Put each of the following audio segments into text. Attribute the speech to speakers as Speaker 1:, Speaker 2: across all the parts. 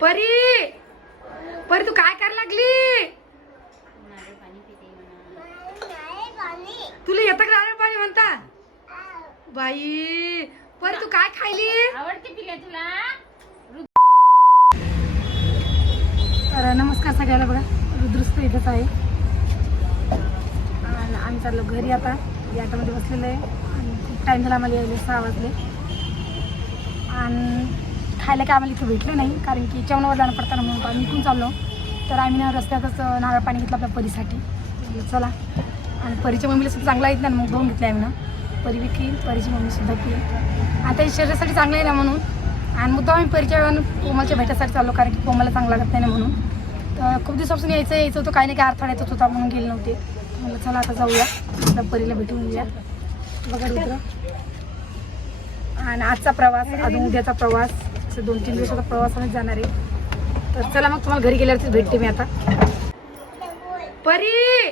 Speaker 1: परी! परी तू काय करायला लागली? तुला येतं का नारळ पाणी म्हणता? बाई परी तू काय खायली?
Speaker 2: आवडते पिल्या तुला?
Speaker 1: तर नमस्कार सगळ्याला बघा. रुद्रस्त इथंच आहे. आणि आम्ही चाललो घरी आता. या ऑटोमध्ये बसलेलं आहे. आणि खूप टाईम झाला आम्हाला यायला सहा वाजले. आणि खायला काय आम्हाला इथं भेटलं नाही कारण की जेवणावर जाणं पडताना म्हणून आम्ही इथून चाललो. तर आम्ही ना रस्त्यातच नारळ पाणी घेतलं आपल्या परीसाठी. म्हणजे चला. आणि परीच्या मम्मीला सुद्धा चांगला येत ना मग दोन घेतलं आम्ही ना. परी विकली परीची मम्मीसुद्धा पिली आता हे शरीरासाठी चांगलं आहे ना म्हणून. आणि मुद्दा आम्ही परीच्या वेळानं कोमलच्या भेटासाठी चाललो कारण की कोमलला चांगला लागत नाही ना म्हणून. तर खूप दिवसापासून यायचं यायचं होतं काही नाही काय अडथळा येतच होता म्हणून गेले नव्हते. म्हणलं चला आता जाऊया. आता परीला भेटून घ्या बघा आणि आजचा प्रवास अजून उद्याचा प्रवास. असं दोन तीन दिवसाचा प्रवासानेच जाणार आहे. तर चला मग तुम्हाला घरी गेल्यावरतीच भेटते मी आता. परी!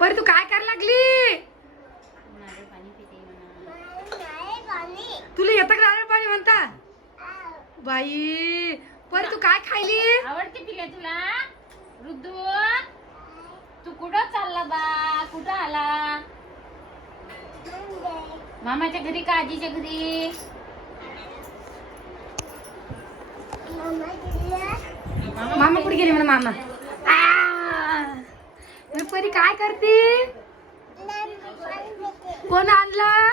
Speaker 1: परी तू काय करायला लागली? तुला येतं का नारळ पाणी म्हणता? बाई परी तू काय खायली?
Speaker 2: आवडते पिले तुला? रुद्दू तू कुठं चालला बा? कुठं आला? मामाच्या घरी का आजीच्या घरी
Speaker 1: मामा कुठे गेली म्हणा मामा. परी काय करते? कोण आणलं?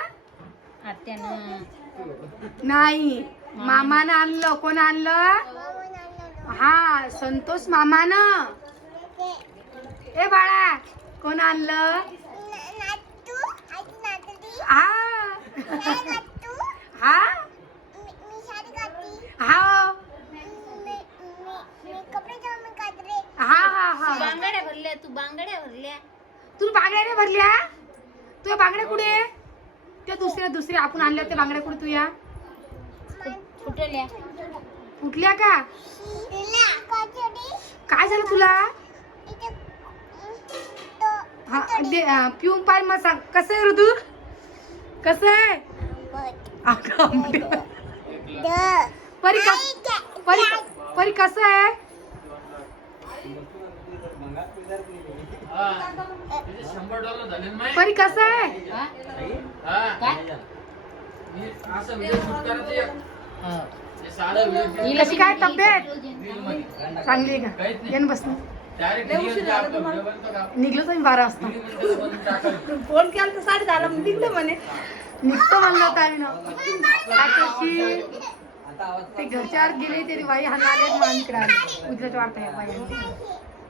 Speaker 2: आत्यानं.
Speaker 1: नाही. मामानं आणलं. कोण आणलं? हा संतोष मामानं. ए बाळा कोण आणलं? हा. हा? हा हा हा हा
Speaker 2: बांगड्या भरल्या. तू बांगड्या भरल्या
Speaker 1: तू बांगड्या नाही भरल्या? तुझ्या बांगड्या कुठे? त्या दुसऱ्या दुसऱ्या आपण आणल्या त्या बांगड्या कुठे तुया
Speaker 2: कुठल्या
Speaker 1: कुठल्या का? काय झालं तुला? हा पिऊन पाय मग सांग. कसं आहे ऋतू? कसं आहे? कस परी परी कसं आहे?
Speaker 3: शंभर डॉलर झाले ना माहिती?
Speaker 1: परी कसं आहे
Speaker 2: हा?
Speaker 3: हा.
Speaker 2: काय?
Speaker 3: मी असं व्हिडिओ शूट करायचं. हे
Speaker 1: कशी काय तब्येत? चांगली का. येऊन बस ना.
Speaker 3: Direct रील मध्ये आपलं व्हिडिओ बनतो का?
Speaker 1: निघलोच आम्ही बारा वाजता. फोन केला तर साडे दहाला निघलं म्हणे निघतो म्हणलं होतं आम्ही ना? ते घरच्यावर गेले ते बाई हा मग आम्ही इकडे आलो उद्याच्या वार्ता या बाई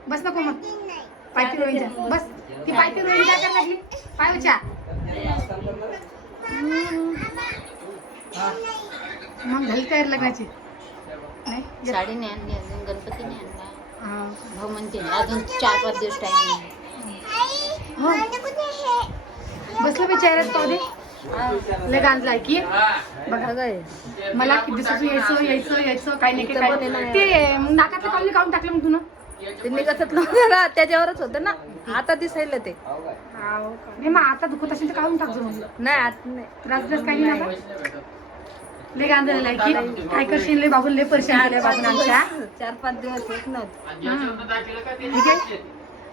Speaker 1: बस नको मग पायथी रोईच्या बस. ती पायथी रोईने काय करायला लागली पाय उच्या मग झाली तयार लग्नाची? नाही.
Speaker 2: साडी नाही आणली अजून गणपती नाही आणला.
Speaker 1: हा.
Speaker 2: भाऊ म्हणते अजून चार पाच दिवस टाइम.
Speaker 1: बसलं मी चेहऱ्यात पाहू दे लय गांजलाय की. बघा. मला किती दिवसाचं यायचं यायचं यायचं काही नाही. ते नाकातलं कॉलनी काढून टाकलं मग तुला
Speaker 4: ते निघतच नव्हतं ना त्याच्यावरच होतं ना. आता दिसायला ते.
Speaker 1: नाही मग आता दुखत असेल तर काढून टाकतो मग
Speaker 4: नाही आत नाही.
Speaker 1: त्रास त्रास काही नाही आता
Speaker 3: पैसे.
Speaker 1: लय गांजलेला आहे की. काय करशील लय बाबून लय परेशान केलं बाबून आमच्या.
Speaker 4: चार पाच दिवस होत नव्हतं
Speaker 1: ठीक आहे.
Speaker 3: पैसे.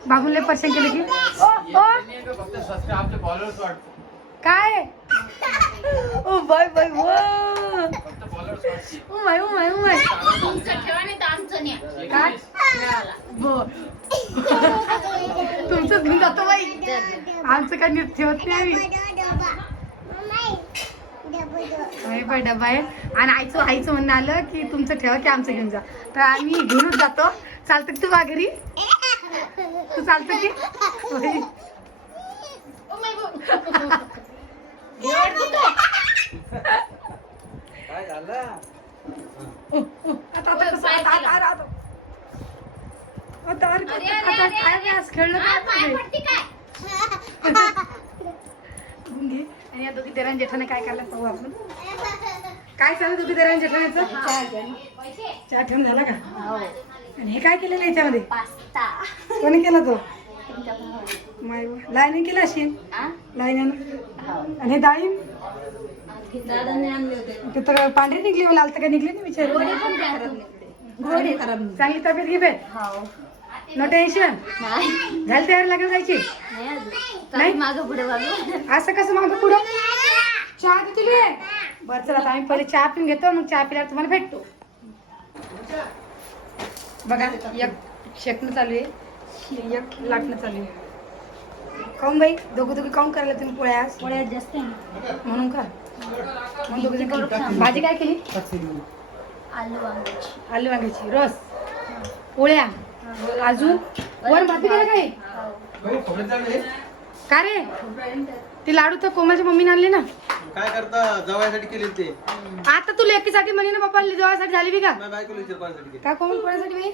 Speaker 1: बाबून लय परेशान केलं की. ओ ओ. काय? ओ बाय बाय वो.
Speaker 3: फक्त फॉलोअर्स वाढते
Speaker 1: oh my oh my oh my
Speaker 2: तुमचं ठेवा नाही तर आमचं न्या.
Speaker 1: काय? बर तुमचं घेऊन जातो बाई. आमचं काय नीट ठेवत नाही आम्ही. पण डबा आहे. आणि आईचं आईचं म्हणणं आलं की तुमचं ठेवा की आमचं घेऊन जा. तर आम्ही घेऊनच जातो. चालतं का तू माघारी तू चालतं की? बाई. आता आता कसं आता आता आता आता. आता अरे,
Speaker 2: अरे,
Speaker 1: आता
Speaker 2: अरे,
Speaker 1: काय
Speaker 2: अरे.
Speaker 1: नाही, आज खेळलं
Speaker 2: हा,
Speaker 1: घे. आणि या दोघी देरान जेठाने काय करायला पाहू आपण. काय चालू दोघी देरान जेठाण्याचं? चहा ठेवून झाला का? आणि हे काय केलेलं याच्यामध्ये? कोणी केला तो? माय लाईन केला अशी?
Speaker 2: हा?
Speaker 1: लाईन आणि हे
Speaker 2: होते.
Speaker 1: ते तर पांढरी निघली मला तर काय निघली नाही विचार चांगली तब्येत घे बे.
Speaker 4: हो.
Speaker 1: नो टेन्शन
Speaker 4: नाही.
Speaker 1: झाली तयार लागेल जायची
Speaker 4: नाही मागं पुढे
Speaker 1: असं कसं मागं पुढं? चहा तुले. बरं चला आम्ही पहिले चहा पिऊन घेतो मग चहा पिल्यावर तुम्हाला भेटतो. बघा एक शेकणं चालू आहे. एक लाटणं चालू आहे. काऊन बाई दोघं दोघी काऊन करायला तुम्ही पोळ्या आज.
Speaker 4: पोळ्यात जास्त
Speaker 1: म्हणून का मग दोघी भाजी काय केली?
Speaker 4: आलू वांग्याची.
Speaker 1: आलू वांग्याची. रस. पोळ्या. अजून वर भाजी केलं काय? का रे? ते लाडू तर कोमलच्या मम्मीने आणले ना.
Speaker 5: काय करता? जवायसाठी केले ते.
Speaker 1: आता तू लेकीसाठी म्हणे ना बाप्पा जेवायसाठी झाली बी का?
Speaker 5: माझ्या बायकोला विचार कोणासाठी केले.
Speaker 1: का कोमल कोणासाठी बाई?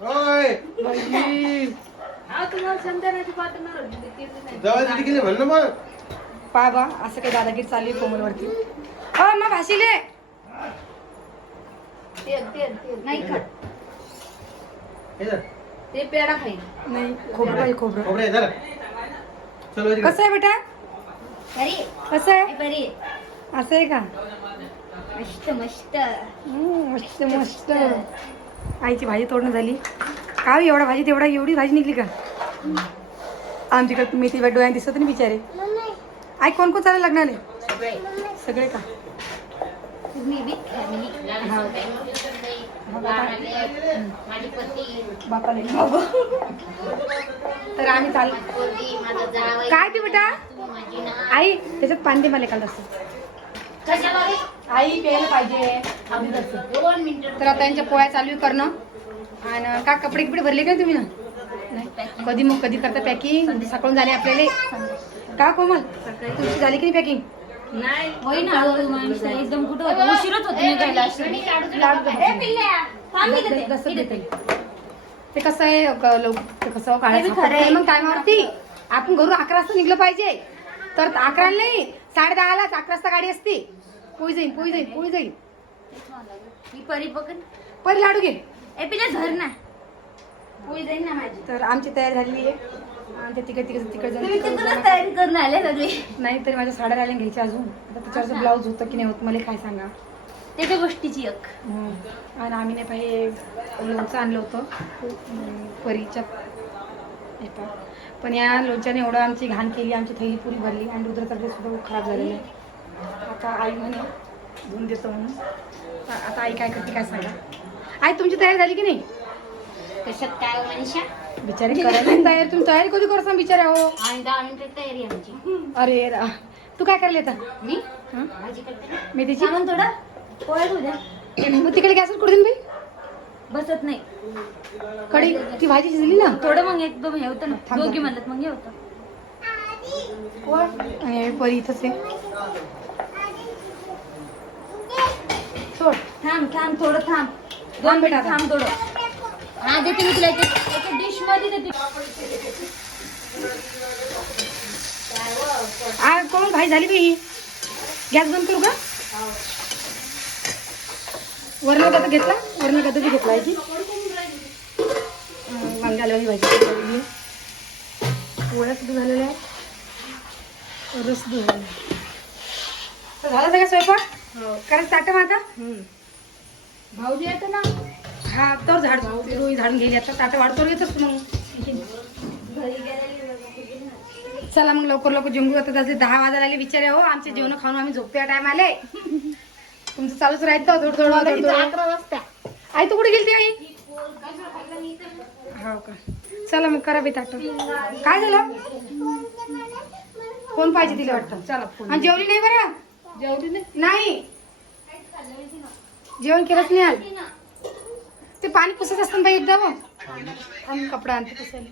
Speaker 5: होय
Speaker 1: बाई,
Speaker 4: हा तुम्हाला संध्याकाळची पाठवणार होती, ते केली नाही.
Speaker 5: जवायसाठी केले म्हण ना मग.
Speaker 1: पा बा असं काही दादागिरी चालू आहे कोमलवरती. हो मग
Speaker 4: तेल. नाही खात.
Speaker 5: हे धर.
Speaker 4: ते पेढा खाईल
Speaker 1: नाही खोबरं. पाहिजे खोबरं.
Speaker 5: खोबरे आहे, धर. चल वरी
Speaker 1: कसं आहे बेटा?
Speaker 4: बरी.
Speaker 1: कसं आहे?
Speaker 4: बरी.
Speaker 1: असं आहे का?
Speaker 4: मस्त मस्त.
Speaker 1: हम्म, मस्त मस्त आईची भाजी तोडणं झाली. का हो एवढा भाजी तेवढा एवढी भाजी निघली का? आमच्याकडे मेथी डोळ्यात दिसत नाही बिचारे. आई कोण कोण चालेल लग्नाले?
Speaker 4: सगळे.
Speaker 1: सगळे का?
Speaker 4: तुम्ही विथ फॅमिली
Speaker 1: तर आम्ही चाल काय ते बेटा? आई त्याच्यात पांदे दे मला काल असं. आई प्यायला पाहिजे. तर आता यांच्या पोळ्या चालू आहे करणं. आणि का कपडे कपडे भरले का तुम्ही ना? कधी मग कधी करता पॅकिंग सकाळून झाले आपल्याला. का कोमल? तुमची झाली की नाही पॅकिंग
Speaker 4: होई ना हळूहळू माणूस एकदम कुठं होतं? उशीरच होत निघायला.
Speaker 1: कसं ते कसं आहे क- लव- ते कसं
Speaker 4: आहे.
Speaker 1: मग टायमावरती आपण घरून अकरा वाजता निघलं पाहिजे. तर अकरा नाही साडे दहालाच अकरा वाजता गाडी असते. पोळी जाईल पोळी जाईल पोळी जाईल
Speaker 4: ही परी पकड
Speaker 1: लाडू घे.
Speaker 4: ए धर ना. पोळी जाईल ना माझी.
Speaker 1: तर आमची तयारी झालेली आहे. आमच्या तिकडे तिकडे तिकडे तिकडे जाऊन.
Speaker 4: तयारी करून आले सगळे
Speaker 1: नाही तरी माझ्या साड्या राहिल्या घ्यायच्या अजून. आता त्याच्यावरचं ब्लाऊज होतं की नाही होत मला काय सांगा.
Speaker 4: त्याच्या गोष्टीची एक.
Speaker 1: आणि आम्ही नाही पाहिजे लोणचं आणलं होतं. परीच्या पण या लोणच्याने एवढं आमची घाण केली आमची थैली पुरी भरली आणि रुद्राचा ड्रेस सुद्धा खराब झालेला आहे. आता आई म्हणे धुवून देतो म्हणून. आता आई काय करते काय सांगा. आई तुमची तयारी झाली की नाही?
Speaker 2: कशात काय हो मनीषा?
Speaker 1: बिचारी करायला नाही तयारी. तुम्ही तयारी कधी करता बिचाऱ्या हो
Speaker 2: आणि दहा मिनिटं तयारी आमची.
Speaker 1: अरे रा. तू काय करायला येतं?
Speaker 2: मी?
Speaker 1: हं?
Speaker 2: भाजी करते
Speaker 1: मेथीची
Speaker 4: सामान थोडं होत्या
Speaker 1: मग तिकडे गॅसवर कुठून बाई?
Speaker 4: बसत नाही.
Speaker 1: कडी ती भाजी शिजली ना?
Speaker 4: थोडं मग एकदम हे होतं ना.
Speaker 1: थांब,
Speaker 4: दोघी
Speaker 1: थांब.
Speaker 4: म्हणत मग हे होतं.
Speaker 1: आणि परी इथंच आहे. सोड.
Speaker 4: थांब थांब थोडं थांब.
Speaker 1: थांब
Speaker 4: दोन
Speaker 1: बेटा,
Speaker 4: मिनिट थांब. थोडं. हा देते मी तुला
Speaker 1: डिशमध्ये कोण? भाई झाली बाई. गॅस बंद करू का? वरण गदा घेतला? वरण गदा बी घेतला आहे की? अं, वांगी आल्यावाली भाजी आहे. पोळ्या सुद्धा झालेल्या आहेत रस आहे. तर झाला सगळा स्वयंपाक? कारण ताटं माझा
Speaker 4: भाऊजी येतं ना?
Speaker 1: हा तर झाड रोई झाडून गेली. आता ताटं वाढतो येतच मग. चला मग लवकर लवकर जेवू आता त्याचे दहा वाजायला आले विचारे हो. आमचे जेवण खाऊन आम्ही झोपते टाइम आले. तुमचं चालूच राहतं. थोडं थोडं
Speaker 4: अकरा वाजता.
Speaker 1: आई तू कुठे गेलती आई हो का. चला मग करा बी ताट. काय झालं? फोन पाहिजे तिला वाटतं. चला. आणि जेवली नाही बरं?
Speaker 4: जेवली
Speaker 1: नाही. जेवण केलंच नाही आज. ते पाणी पुसत असतं बाई एकदा मग कपडा आणते पुसायला.